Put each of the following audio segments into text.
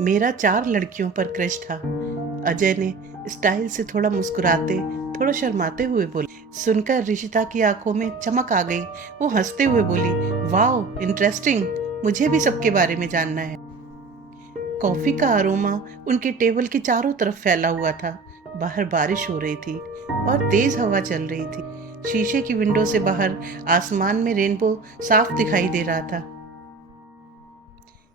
मेरा 4 लड़कियों पर क्रश था। अजय ने स्टाइल से थोड़ा मुस्कुराते, थोड़ा शर्माते हुए बोला। सुनकर रिशिता की आंखों में चमक आ गई। वो हंसते हुए बोली, वाह इंटरेस्टिंग, मुझे भी सबके बारे में जानना है। कॉफी का अरोमा उनके टेबल के चारों तरफ फैला हुआ था। बाहर बारिश हो रही थी और तेज हवा चल रही थी। शीशे की विंडो से बाहर आसमान में रेनबो साफ दिखाई दे रहा था।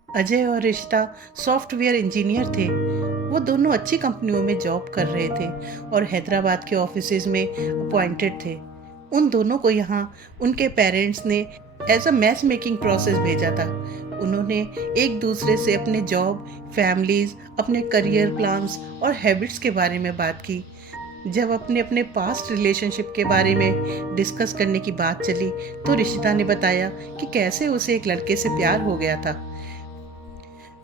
अजय और रिश्ता सॉफ्टवेयर इंजीनियर थे। वो दोनों अच्छी कंपनियों में जॉब कर रहे थे और हैदराबाद के ऑफिसेज में अपॉइंटेड थे। उन दोनों को यहाँ उनके पेरेंट्स ने as a match making process भेजा था। उन्होंने एक दूसरे से अपने जॉब, फैमिलीज, अपने करियर प्लान्स और हैबिट्स के बारे में बात की। जब अपने अपने पास्ट रिलेशनशिप के बारे में डिस्कस करने की बात चली तो रिशिता ने बताया कि कैसे उसे एक लड़के से प्यार हो गया था।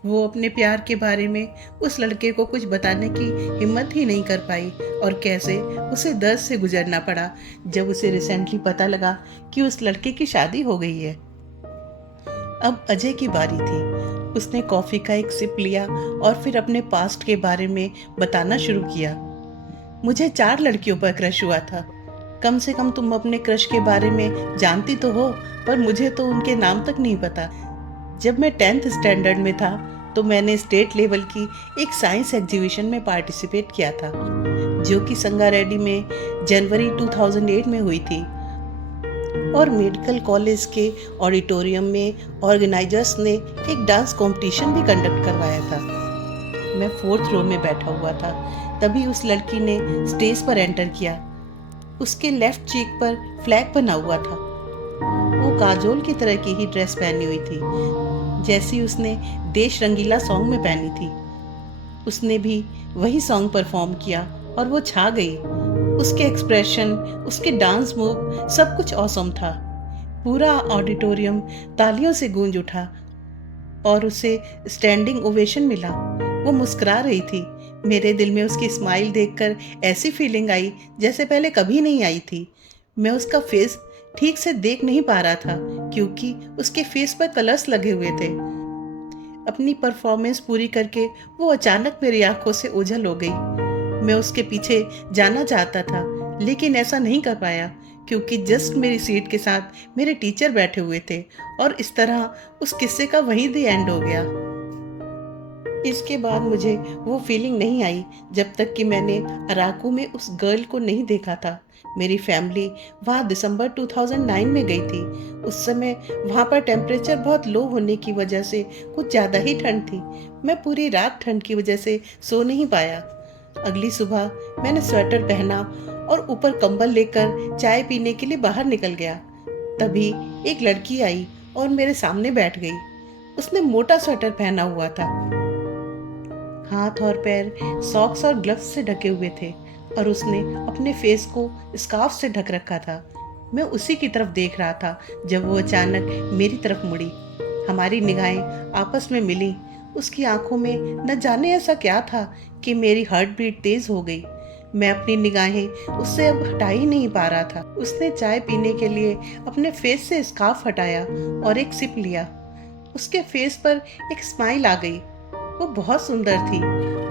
वो अपने प्यार के बारे में उस लड़के को कुछ बताने की हिम्मत ही नहीं कर पाई और कैसे उसे दर्द से गुजरना पड़ा जब उसे रिसेंटली पता लगा कि उस लड़के की शादी हो गई है। अब अजय की बारी थी। उसने कॉफी का एक सिप लिया और फिर अपने पास्ट के बारे में बताना शुरू किया। मुझे 4 लड़कियों पर क्रश हुआ था। कम से कम तुम अपने क्रश के बारे में जानती तो हो, पर मुझे तो उनके नाम तक नहीं पता। जब मैं 10th स्टैंडर्ड में था तो मैंने स्टेट लेवल की एक साइंस एग्जीबिशन में पार्टिसिपेट किया था, जो कि संगारेड्डी में जनवरी 2008 में हुई थी। और मेडिकल कॉलेज के ऑडिटोरियम में ऑर्गेनाइजर्स ने एक डांस कंपटीशन भी कंडक्ट करवाया था। मैं 4th रो में बैठा हुआ था। तभी उस लड़की ने स्टेज पर एंटर किया। उसके लेफ्ट चीक पर फ्लैग बना हुआ था। वो काजोल की तरह की ही ड्रेस पहनी हुई थी, जैसी उसने देश रंगीला सॉन्ग में पहनी थी। उसने भी वही सॉन्ग परफॉर्म किया और वो छा गई। उसके एक्सप्रेशन, उसके डांस मूव, सब कुछ ऑसम था। पूरा ऑडिटोरियम तालियों से गूंज उठा और उसे स्टैंडिंग ओवेशन मिला। वो मुस्कुरा रही थी। मेरे दिल में उसकी स्माइल देखकर ऐसी फीलिंग आई जैसे पहले कभी नहीं आई थी। मैं उसका फेस ठीक से देख नहीं पा रहा था क्योंकि उसके फेस पर कलर्स लगे हुए थे। अपनी परफॉर्मेंस पूरी करके वो अचानक मेरी आंखों से ओझल हो गई। मैं उसके पीछे जाना चाहता था लेकिन ऐसा नहीं कर पाया क्योंकि जस्ट मेरी सीट के साथ मेरे टीचर बैठे हुए थे और इस तरह उस किस्से का वहीं द एंड हो गया। इसके बाद मुझे वो फीलिंग नहीं आई जब तक कि मैंने अराकू में उस गर्ल को नहीं देखा था। मेरी फैमिली वहाँ दिसंबर 2009 में गई थी। उस समय वहाँ पर टेम्परेचर बहुत लो होने की वजह से कुछ ज़्यादा ही ठंड थी। मैं पूरी रात ठंड की वजह से सो नहीं पाया। अगली सुबह मैंने स्वेटर पहना और ऊपर कंबल लेकर चाय पीने के लिए बाहर निकल गया। तभी एक लड़की आई और मेरे सामने बैठ गई। उसने मोटा स्वेटर पहना हुआ था। हाथ और पैर सॉक्स और ग्लव्स से ढके हुए थे और उसने अपने फेस को स्कार्फ से ढक रखा था। मैं उसी की तरफ देख रहा था जब वो अचानक मेरी तरफ मुड़ी। हमारी निगाहें आपस में मिली। उसकी आंखों में न जाने ऐसा क्या था कि मेरी हार्ट बीट तेज हो गई। मैं अपनी निगाहें उससे अब हटा ही नहीं पा रहा था। उसने चाय पीने के लिए अपने फेस से स्कार्फ हटाया और एक सिप लिया। उसके फेस पर एक स्माइल आ गई। वो बहुत सुंदर थी।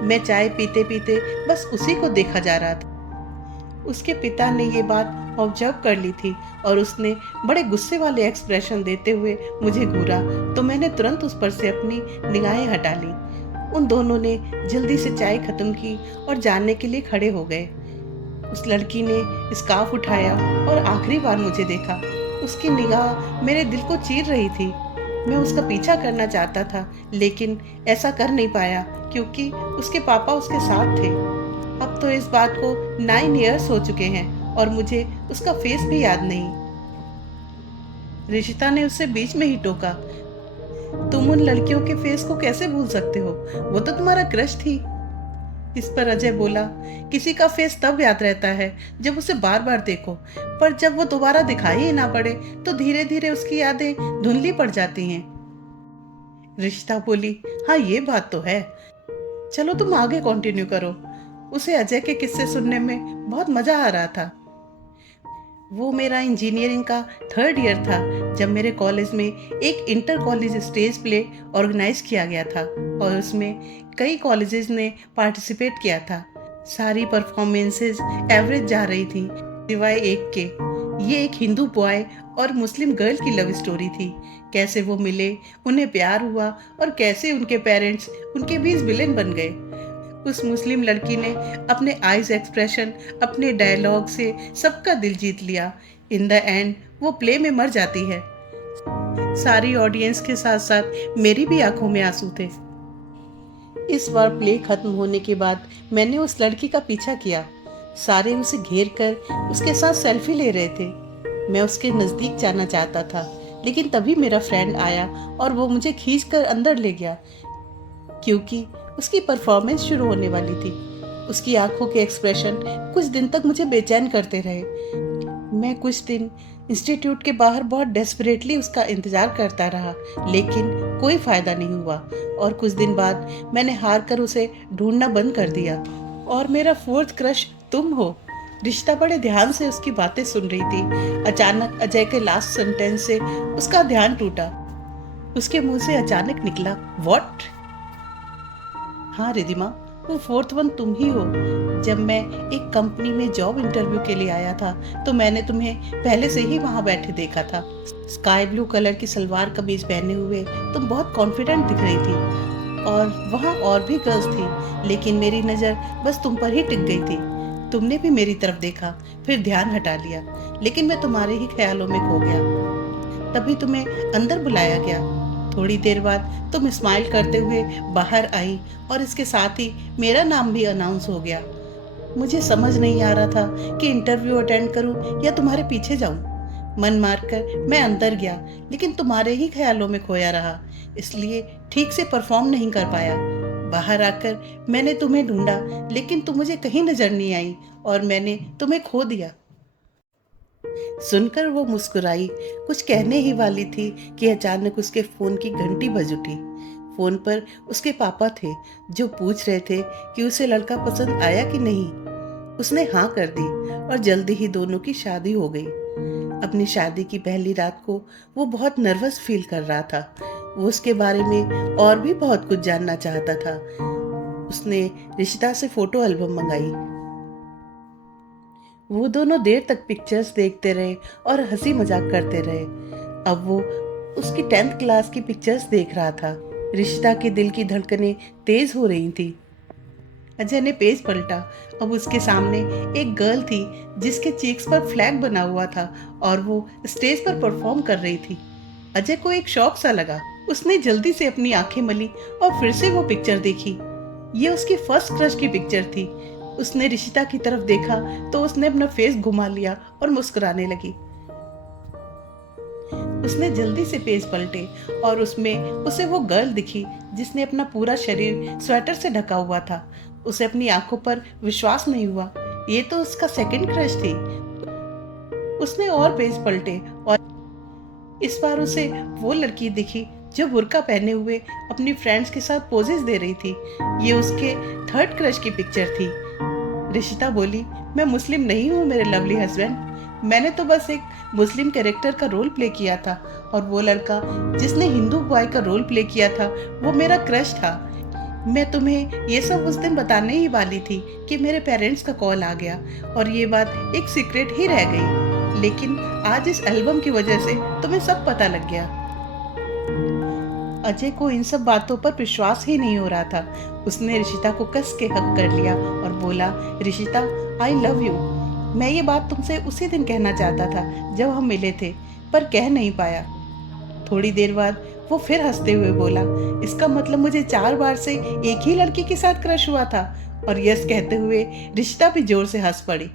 मैं चाय पीते पीते बस उसी को देखा जा रहा था। उसके पिता ने ये बात ऑब्जर्व कर ली थी और उसने बड़े गुस्से वाले एक्सप्रेशन देते हुए मुझे घूरा तो मैंने तुरंत उस पर से अपनी निगाहें हटा ली। उन दोनों ने जल्दी से चाय खत्म की और जाने के लिए खड़े हो गए। उस लड़की ने स्कार्फ उठाया और आखिरी बार मुझे देखा। उसकी निगाह मेरे दिल को चीर रही थी। मैं उसका पीछा करना चाहता था लेकिन ऐसा कर नहीं पाया क्योंकि उसके पापा उसके साथ थे। अब तो इस बात को 9 इयर्स हो चुके हैं और मुझे उसका फेस भी याद नहीं। रिशिता ने उससे बीच में ही टोका, तुम उन लड़कियों के फेस को कैसे भूल सकते हो? वो तो तुम्हारा क्रश थी। इस पर अजय बोला, किसी का फेस तब याद रहता है जब उसे बार बार देखो, पर जब वो दोबारा दिखाई ही ना पड़े तो धीरे धीरे उसकी यादें धुंधली पड़ जाती हैं। रिश्ता बोली, हाँ ये बात तो है। चलो तुम आगे कंटिन्यू करो। उसे अजय के किस्से सुनने में बहुत मजा आ रहा था। वो मेरा इंजीनियरिंग का थर्ड ईयर था जब मेरे कॉलेज में एक inter college stage play organise किया गया था और उसमें कई कॉलेजेस ने पार्टिसिपेट किया था। सारी परफॉर्मेंसेस एवरेज जा रही थी सिवाय एक के। ये एक हिंदू बॉय और मुस्लिम गर्ल की लव स्टोरी थी। कैसे वो मिले, उन्हें प्यार हुआ और कैसे उनके पेरेंट्स उनके बीच विलेन बन गए। उस मुस्लिम लड़की ने अपने आइज एक्सप्रेशन, अपने डायलॉग से सबका दिल जीत लिया। इन द एंड वो प्ले में मर जाती है। सारी ऑडियंस के साथ साथ मेरी भी आंखों में आंसू थे। इस बार प्ले खत्म होने के बाद मैंने उस लड़की का पीछा किया। सारे उसे घेर कर उसके साथ सेल्फी ले रहे थे। मैं उसके नज़दीक जाना चाहता था, लेकिन तभी मेरा फ्रेंड आया और वो मुझे खींचकर अंदर ले गया क्योंकि उसकी परफॉर्मेंस शुरू होने वाली थी। उसकी आंखों के एक्सप्रेशन कुछ दिन तक मुझे बेचैन करते रहे। मैं कुछ दिन इंस्टीट्यूट के बाहर बहुत डेस्परेटली उसका इंतज़ार करता रहा, लेकिन कोई फ़ायदा नहीं हुआ और कुछ दिन बाद मैंने हार कर उसे ढूंढना बंद कर दिया। और मेरा फोर्थ क्रश तुम हो। रिश्ता बड़े ध्यान से उसकी बातें सुन रही थी। अचानक अजय के लास्ट सेंटेंस से उसका ध्यान टूटा। उसके मुंह से अचानक निकला, व्हाट? हाँ रिधिमा, वो फोर्थ वन तुम ही हो। जब मैं एक कंपनी में जॉब इंटरव्यू के लिए आया था तो मैंने तुम्हें पहले से ही वहाँ बैठे देखा था। स्काई ब्लू कलर की सलवार कमीज पहने हुए तुम बहुत कॉन्फिडेंट दिख रही थी और वहाँ और भी गर्ल्स थी, लेकिन मेरी नज़र बस तुम पर ही टिक गई थी। तुमने भी मेरी तरफ देखा, फिर ध्यान हटा लिया, लेकिन मैं तुम्हारे ही ख्यालों में खो गया। तभी तुम्हें अंदर बुलाया गया। थोड़ी देर बाद तुम स्माइल करते हुए बाहर आई और इसके साथ ही मेरा नाम भी अनाउंस हो गया। मुझे समझ नहीं आ रहा था कि इंटरव्यू अटेंड करूं या तुम्हारे पीछे जाऊं। मन मारकर मैं अंदर गया, लेकिन तुम्हारे ही ख्यालों में खोया रहा, इसलिए ठीक से परफॉर्म नहीं कर पाया। बाहर आकर मैंने तुम्हें ढूंढा, लेकिन तुम मुझे कहीं नजर नहीं आई और मैंने तुम्हें खो दिया। सुनकर वो मुस्कुराई, कुछ कहने ही वाली थी कि अचानक उसके फोन की घंटी बज उठी। फोन पर उसके पापा थे जो पूछ रहे थे कि उसे लड़का पसंद आया कि नहीं। उसने हाँ कर दी और जल्दी ही दोनों की शादी हो गई। अपनी शादी की पहली रात को वो बहुत नर्वस फील कर रहा था। वो उसके बारे में और भी बहुत कुछ जानना चाहता था। उसने रिश्ता से फोटो एल्बम मंगाई। वो दोनों देर तक पिक्चर्स देखते रहे और हंसी मजाक करते रहे। अब वो उसकी 10th क्लास की पिक्चर्स देख रहा था। रिश्ता के दिल की धड़कनें तेज हो रही थी। अजय ने पेज पलटा। अब उसके सामने एक गर्ल थी जिसके चीक्स पर फ्लैग बना हुआ था और वो स्टेज पर परफॉर्म कर रही थी। अजय को एक शौक सा लगा। उसने जल्दी से अपनी आंखें मली और फिर से वो पिक्चर देखी। ये उसकी फर्स्ट क्रश की पिक्चर थी। उसने रिशिता की तरफ देखा तो उसने अपना फेस घुमा लिया और मुस्कुराने लगी। उसने जल्दी से पेज पलटे और उसमें उसे वो गर्ल दिखी जिसने अपना पूरा शरीर स्वेटर से ढका हुआ था। उसे अपनी आंखों पर विश्वास नहीं हुआ। ये तो उसका सेकंड क्रश थी। उसने और पेज पलटे और इस बार उसे वो लड़की दिखी जो बुर्का पहने हुए अपनी फ्रेंड्स के साथ पोजेस दे रही थी। ये उसके थर्ड क्रश की पिक्चर थी। रिशिता बोली, मैं मुस्लिम नहीं हूँ मेरे लवली हस्बैंड, मैंने तो बस एक मुस्लिम कैरेक्टर का रोल प्ले किया था और वो लड़का जिसने हिंदू बॉय का रोल प्ले किया था वो मेरा क्रश था। मैं तुम्हें ये सब उस दिन बताने ही वाली थी कि मेरे पेरेंट्स का कॉल आ गया और ये बात एक सीक्रेट ही रह गई, लेकिन आज इस एल्बम की वजह से तुम्हें सब पता लग गया। अजय को इन सब बातों पर विश्वास ही नहीं हो रहा था। उसने रिशिता को कस के हक कर लिया और बोला, रिशिता आई लव यू। मैं ये बात तुमसे उसी दिन कहना चाहता था जब हम मिले थे, पर कह नहीं पाया। थोड़ी देर बाद वो फिर हंसते हुए बोला, इसका मतलब मुझे 4 बार से एक ही लड़की के साथ क्रश हुआ था। और यस कहते हुए रिशिता भी जोर से हंस पड़ी।